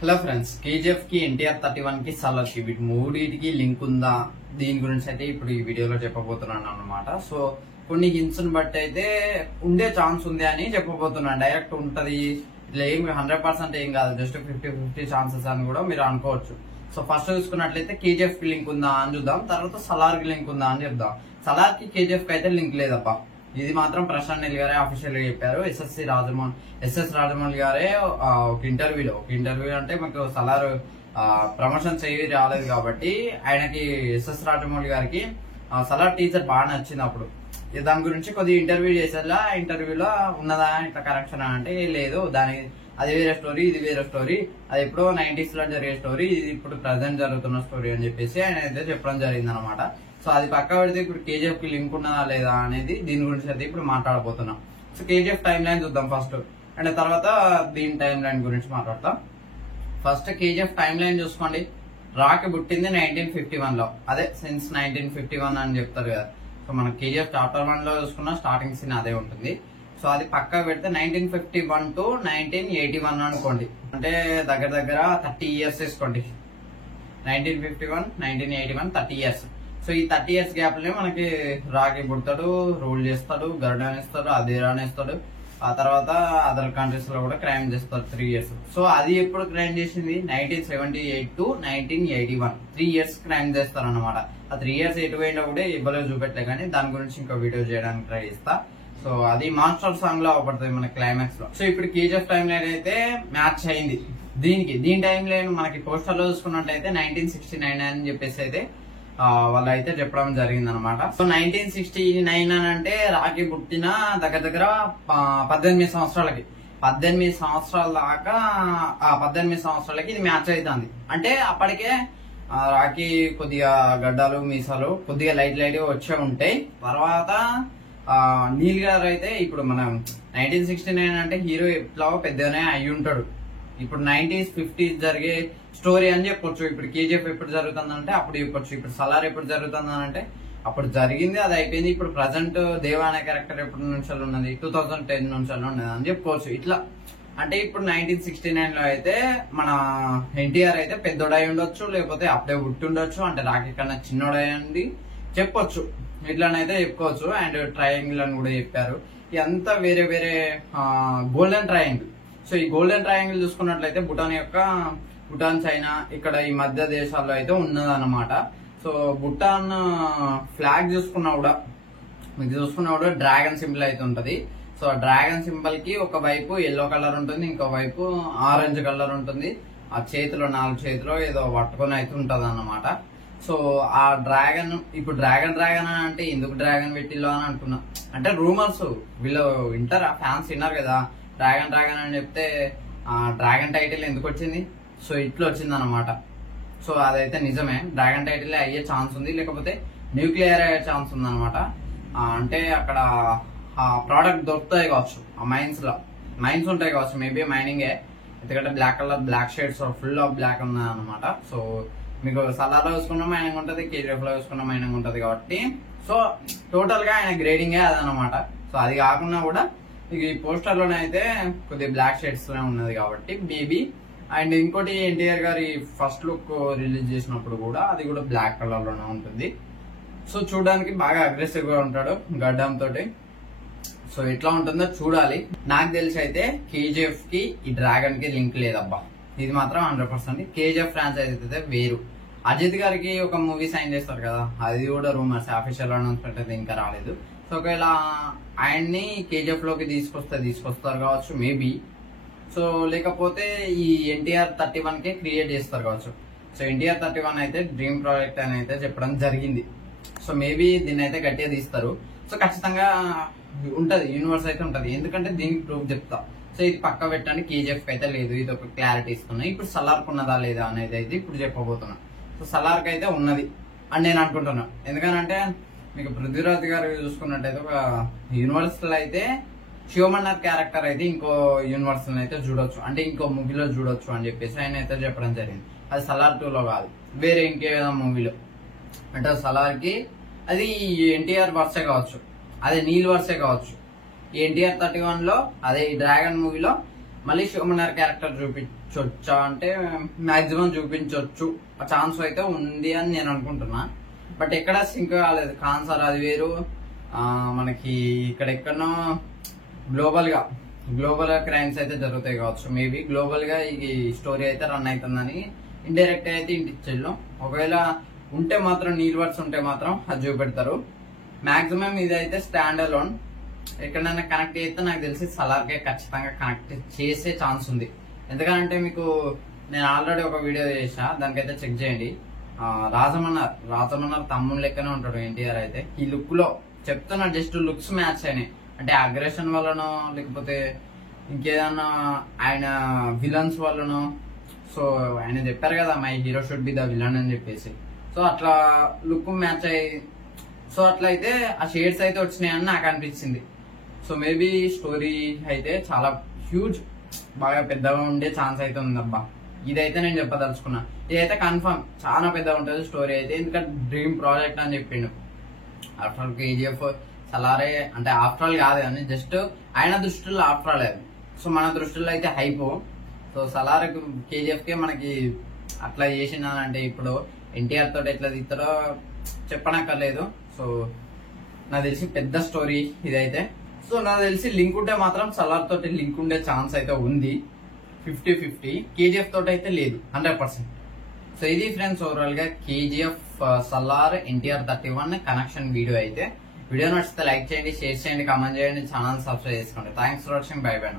Hello friends, KGF కి ఎన్టీఆర్ 31 కి సలార్ కి వీటి మూడింటికి లింక్ ఉందా? దీని గురించి అయితే ఇప్పుడు ఈ వీడియోలో చెప్పబోతున్నాను అన్నమాట. సో కొన్ని హింట్స్ బట్టి అయితే ఉండే ఛాన్స్ ఉంది అని చెప్పబోతున్నాను. డైరెక్ట్ ఉంటది ఇట్లా ఏం 100% ఏం కాదు, జస్ట్ 50-50 ఛాన్సెస్ అని కూడా మీరు అనుకోవచ్చు. సో ఫస్ట్ చూసుకున్నట్లయితే కేజీఎఫ్ కి లింక్ ఉందా అని చూద్దాం, తర్వాత సలార్ కి లింక్ ఉందా అని చెప్దాం. సలార్ కి కేజీఎఫ్ కి అయితే లింక్ లేదబ్బా. ఇది మాత్రం ప్రశాంత్ నీల్ గారే అఫీషియల్ గా చెప్పారు. ఎస్ఎస్ రాజమౌళి గారే ఒక ఇంటర్వ్యూ అంటే మాకు సలార్ ప్రమోషన్స్ ఏవి రాలేదు కాబట్టి ఆయనకి ఎస్ఎస్ రాజమౌళి గారికి సలార్ టీచర్ బాగా నచ్చింది. అప్పుడు దాని గురించి కొద్దిగా ఇంటర్వ్యూ చేసేలా, ఇంటర్వ్యూలో ఉన్నదా ఇట్లా కరెక్షన్ అంటే లేదు, దానికి అది వేరే స్టోరీ, ఇది వేరే స్టోరీ, అది ఎప్పుడో 90s లో జరిగే స్టోరీ, ఇది ఇప్పుడు ప్రజెంట్ జరుగుతున్న స్టోరీ అని చెప్పేసి ఆయన అయితే చెప్పడం జరిగింది అనమాట. సో అది పక్క పెడితే ఇప్పుడు కేజీఎఫ్ కి లింక్ ఉన్నదా లేదా అనేది దీని గురించి అయితే ఇప్పుడు మాట్లాడబోతున్నాం. సో కేజీఎఫ్ టైం లైన్ చూద్దాం ఫస్ట్, అండ్ తర్వాత దీని టైం లైన్ గురించి మాట్లాడతాం. ఫస్ట్ కేజీఎఫ్ టైం లైన్ చూసుకోండి. రాకి పుట్టింది 1951 లో, అదే సిన్స్ 1951 అని చెప్తారు కదా. సో మన కేజీఎఫ్ చాప్టర్ 1 లో చూసుకున్న స్టార్టింగ్ సీన్ అదే ఉంటుంది. సో అది పక్క పెడితే 1951 to 1981 అనుకోండి, అంటే దగ్గర దగ్గర 30 ఇయర్స్ తీసుకోండి. 1951, 1981 30 ఇయర్స్. సో ఈ 30 ఇయర్స్ గ్యాప్ లో మనకి రాకి పుడతాడు, రూల్ చేస్తాడు, గరుడాన్ ఇస్తాడు, అధీరాన్ ఇస్తాడు. ఆ తర్వాత అదర్ కంట్రీస్ లో కూడా క్రైమ్ చేస్తారు 3 ఇయర్స్. సో అది ఎప్పుడు క్రైమ్ చేసింది? 1978 to 1981 3 ఇయర్స్ క్రైమ్ చేస్తారు అనమాట. ఆ 3 ఇయర్స్ ఎటు పోయినా కూడా ఇవ్వలేదు చూపెట్టలే, కానీ దాని గురించి ఇంకో వీడియో చేయడానికి ట్రై చేస్తా. సో అది మాస్టర్ సాంగ్ లో అవపడుతుంది మన క్లైమాక్స్ లో. సో ఇప్పుడు కేజీఎఫ్ టైం లైన్ అయితే మ్యాచ్ అయింది దీని టైం లైన్ మనకి పోస్టర్ లో చూసుకున్నట్టయితే 1969 అని చెప్పేసి అయితే వాళ్ళు అయితే చెప్పడం జరిగింది అనమాట. సో 1969 అని అంటే రాకి పుట్టిన దగ్గర దగ్గర 18 సంవత్సరాలకి, 18 సంవత్సరాల దాకా, 18 సంవత్సరాలకి ఇది మ్యాచ్ అవుతుంది. అంటే అప్పటికే రాకి కొద్దిగా గడ్డాలు మీసాలు కొద్దిగా లైట్ లైట్ గా వచ్చే ఉంటాయి. తర్వాత నీల్ గారు అయితే ఇప్పుడు మనం 1969 అంటే హీరో ఎట్లా పెద్దనే అయి ఉంటాడు. ఇప్పుడు 90s 50s జరిగే స్టోరీ అని చెప్పొచ్చు. ఇప్పుడు కేజీఎఫ్ ఎప్పుడు జరుగుతుందంటే అప్పుడు చెప్పొచ్చు. ఇప్పుడు సలార్ ఎప్పుడు జరుగుతుందని అంటే అప్పుడు జరిగింది, అది అయిపోయింది. ఇప్పుడు ప్రజెంట్ దేవా అనే క్యారెక్టర్ ఎప్పటి నుంచి ఉన్నది, 2010 నుంచి ఉన్నది అని చెప్పుకోవచ్చు. ఇట్లా అంటే ఇప్పుడు 1969 లో అయితే మన ఎన్టీఆర్ అయితే పెద్దోడై ఉండొచ్చు, లేకపోతే అప్పుడే పుట్టి ఉండొచ్చు, అంటే రాకి కన్నా చిన్నోడైంది చెప్పొచ్చు, ఇట్లానైతే చెప్పుకోవచ్చు. అండ్ ట్రయాంగిల్ అని కూడా చెప్పారు. ఇదంతా వేరే వేరే గోల్డెన్ ట్రయాంగిల్. సో ఈ గోల్డెన్ ట్రయాంగిల్ చూసుకున్నట్లయితే భూటాన్, చైనా ఇక్కడ ఈ మధ్య దేశాల్లో అయితే ఉన్నదన్నమాట. సో భూటాన్ ఫ్లాగ్ చూసుకున్నా కూడా డ్రాగన్ సింబల్ అయితే ఉంటది. సో డ్రాగన్ సింబల్ కి ఒక వైపు ఎల్లో కలర్ ఉంటుంది, ఇంకో వైపు ఆరెంజ్ కలర్ ఉంటుంది. ఆ చేతిలో 4 చేతిలో ఏదో పట్టుకొని అయితే ఉంటది అన్నమాట. సో ఆ డ్రాగన్ ఇప్పుడు డ్రాగన్ అని అంటే ఎందుకు డ్రాగన్ పెట్టిల్లో అని అంటున్నా, అంటే రూమర్స్ వీళ్ళు వింటారా, ఫ్యాన్స్ విన్నారు కదా. డ్రాగన్ అని చెప్తే డ్రాగన్ టైటిల్ ఎందుకు వచ్చింది? సో ఇట్లా వచ్చింది అనమాట. సో అదైతే నిజమే, డ్రాగన్ టైటిల్ అయ్యే ఛాన్స్ ఉంది, లేకపోతే న్యూక్లియర్ అయ్యే ఛాన్స్ ఉంది అనమాట. అంటే అక్కడ ప్రోడక్ట్ దొరుకుతాయి కావచ్చు, ఆ మైన్స్ ఉంటాయి కావచ్చు, మేబీ మైనింగే. ఎందుకంటే black shades full of black ఉన్నాయి అనమాట. సో మీకు సలార్లో చూసుకున్న మైనింగ్ ఉంటుంది, కేజీఎఫ్ లో చూసుకున్న మైనింగ్ ఉంటుంది కాబట్టి సో టోటల్ గా ఆయన గ్రేడింగే అదనమాట. సో అది కాకుండా కూడా ఈ పోస్టర్ లోనే అయితే కొద్దిగా బ్లాక్ షేడ్స్ లోనే ఉన్నది కాబట్టి మేబీ. అండ్ ఇంకోటి ఎన్టీఆర్ గారి ఫస్ట్ లుక్ రిలీజ్ చేసినప్పుడు కూడా అది కూడా బ్లాక్ కలర్ లోనే ఉంటుంది. సో చూడడానికి బాగా అగ్రెసివ్ గా ఉంటాడు గడ్డం తోటి. సో ఎట్లా ఉంటుందో చూడాలి. నాకు తెలిసి అయితే కేజీఎఫ్ కి ఈ డ్రాగన్ కి లింక్ లేదబ్బా, ఇది మాత్రం 100%. కేజీఎఫ్ ఫ్రాంచైజ్ అయితే వేరు. అజిత్ గారికి ఒక మూవీ సైన్ చేస్తారు కదా, అది కూడా రూమర్స్, అఫీషియల్ అనౌన్స్మెంట్ అయితే ఇంకా రాలేదు. సో ఒకవేళ ఆయన్ని కేజీఎఫ్ లోకి తీసుకొస్తారు కావచ్చు మేబీ. సో లేకపోతే ఈ ఎన్టీఆర్ 31 కే క్రియేట్ చేస్తారు కావచ్చు. సో ఎన్టీఆర్ 31 అయితే డ్రీమ్ ప్రాజెక్ట్ అని అయితే చెప్పడం జరిగింది. సో మేబీ దీన్ని అయితే గట్టిగా తీస్తారు. సో ఖచ్చితంగా ఉంటది, యూనివర్స్ అయితే ఉంటది. ఎందుకంటే దీనికి ప్రూఫ్ చెప్తా. సో ఇది పక్క పెట్టండి, కేజీఎఫ్ అయితే లేదు, ఇది ఒక క్లారిటీ ఇస్తున్నా. ఇప్పుడు సలార్కి ఉన్నదా లేదా అనేది అయితే ఇప్పుడు చెప్పబోతున్నా. సో సలార్కి అయితే ఉన్నది అని నేను అనుకుంటున్నా. ఎందుకనంటే మీకు పృథ్వీరాజ్ గారు చూసుకున్నట్టయితే ఒక యూనివర్సల్ అయితే శివమన్నర్ క్యారెక్టర్ అయితే ఇంకో యూనివర్సల్ అయితే చూడొచ్చు, అంటే ఇంకో మూవీలో చూడొచ్చు అని చెప్పేసి ఆయన అయితే చెప్పడం జరిగింది. అది సలార్ 2లో కాదు, వేరే ఇంకేదో మూవీలో. అంటే సలార్ కి అది ఎన్టీఆర్ వర్సే కావచ్చు, అదే నీల్ వర్సే కావచ్చు. ఎన్టీఆర్ 31 లో అదే ఈ డ్రాగన్ మూవీలో మళ్ళీ శివమన్నర్ క్యారెక్టర్ చూపించొచ్చా అంటే మాక్సిమం చూపించవచ్చు, ఆ ఛాన్స్ అయితే ఉంది అని నేను అనుకుంటున్నా. బట్ ఎక్కడ సింక్ కాలేదు. ఖాన్ సార్ అది వేరు, మనకి ఇక్కడెక్కడనో గ్లోబల్ గా క్రైమ్స్ అయితే జరుగుతాయి కావచ్చు. మేబీ గ్లోబల్ గా ఈ స్టోరీ అయితే రన్ అవుతుందని ఇండైరెక్ట్ అయితే ఇంటిచ్చేళ్ళు. ఒకవేళ ఉంటే మాత్రం నీల్ వర్డ్స్ ఉంటే మాత్రం అది చూపెడతారు. మాక్సిమం ఇదైతే స్టాండ్ అలోన్. ఎక్కడైనా కనెక్ట్ అయితే నాకు తెలిసి సలార్కే ఖచ్చితంగా కనెక్ట్ చేసే ఛాన్స్ ఉంది. ఎందుకంటే మీకు నేను ఆల్రెడీ ఒక వీడియో చేసా, దానికైతే చెక్ చేయండి. రాజమన్నారు తమ్ముడు లెక్కనే ఉంటాడు ఎన్టీఆర్ అయితే. ఈ లుక్ లో చెప్తున్నా, జస్ట్ లుక్స్ మ్యాచ్ అయినాయి. అంటే అగ్రెషన్ వల్లనో లేకపోతే ఇంకేదన్నా ఆయన విలన్స్ వల్లనో. సో ఆయన చెప్పారు కదా, my hero should be the villain అని చెప్పేసి. సో అట్లా లుక్ మ్యాచ్ అయ్యి, సో అట్లా అయితే ఆ షేడ్స్ అయితే వచ్చినాయని నాకు అనిపించింది. సో మేబీ స్టోరీ అయితే చాలా హ్యూజ్, బాగా పెద్దగా ఉండే ఛాన్స్ అయితే ఉందబ్బా. ఇదైతే నేను చెప్పదలుచుకున్నా. ఇదైతే కన్ఫర్మ్ చాలా పెద్దగా ఉంటుంది స్టోరీ అయితే. ఎందుకంటే డ్రీమ్ ప్రాజెక్ట్ అని చెప్పిండు. ఆఫ్టర్ ఆల్ కేజీఎఫ్ సలారే అంటే ఆఫ్టర్ ఆల్ కాదు కానీ జస్ట్ ఆయన దృష్టిలో ఆఫ్టర్ ఆల్ అది. సో మన దృష్టిలో అయితే హైపో. సో సలార్ కేజీఎఫ్ కే మనకి అట్లా చేసినానంటే ఇప్పుడు ఎన్టీఆర్ తోటి ఎట్లా తీస్తారో చెప్పనక్కర్లేదు. సో నాకు తెలిసి పెద్ద స్టోరీ ఇదైతే. సో నాకు తెలిసి లింక్ ఉంటే మాత్రం సలార్ తోటి లింక్ ఉండే ఛాన్స్ అయితే ఉంది 50-50. కేజీఎఫ్ తోటి అయితే లేదు 100%. సో ఇది ఫ్రెండ్స్ ఓవరాల్ గా KGF Salaar NTR 31 connection video అయితే. వీడియో నచ్చితే లైక్ చేయండి, షేర్ చేయండి, కామెంట్ చేయండి, ఛానల్ సబ్స్క్రైబ్ చేసుకోండి. Thanks for watching. By by.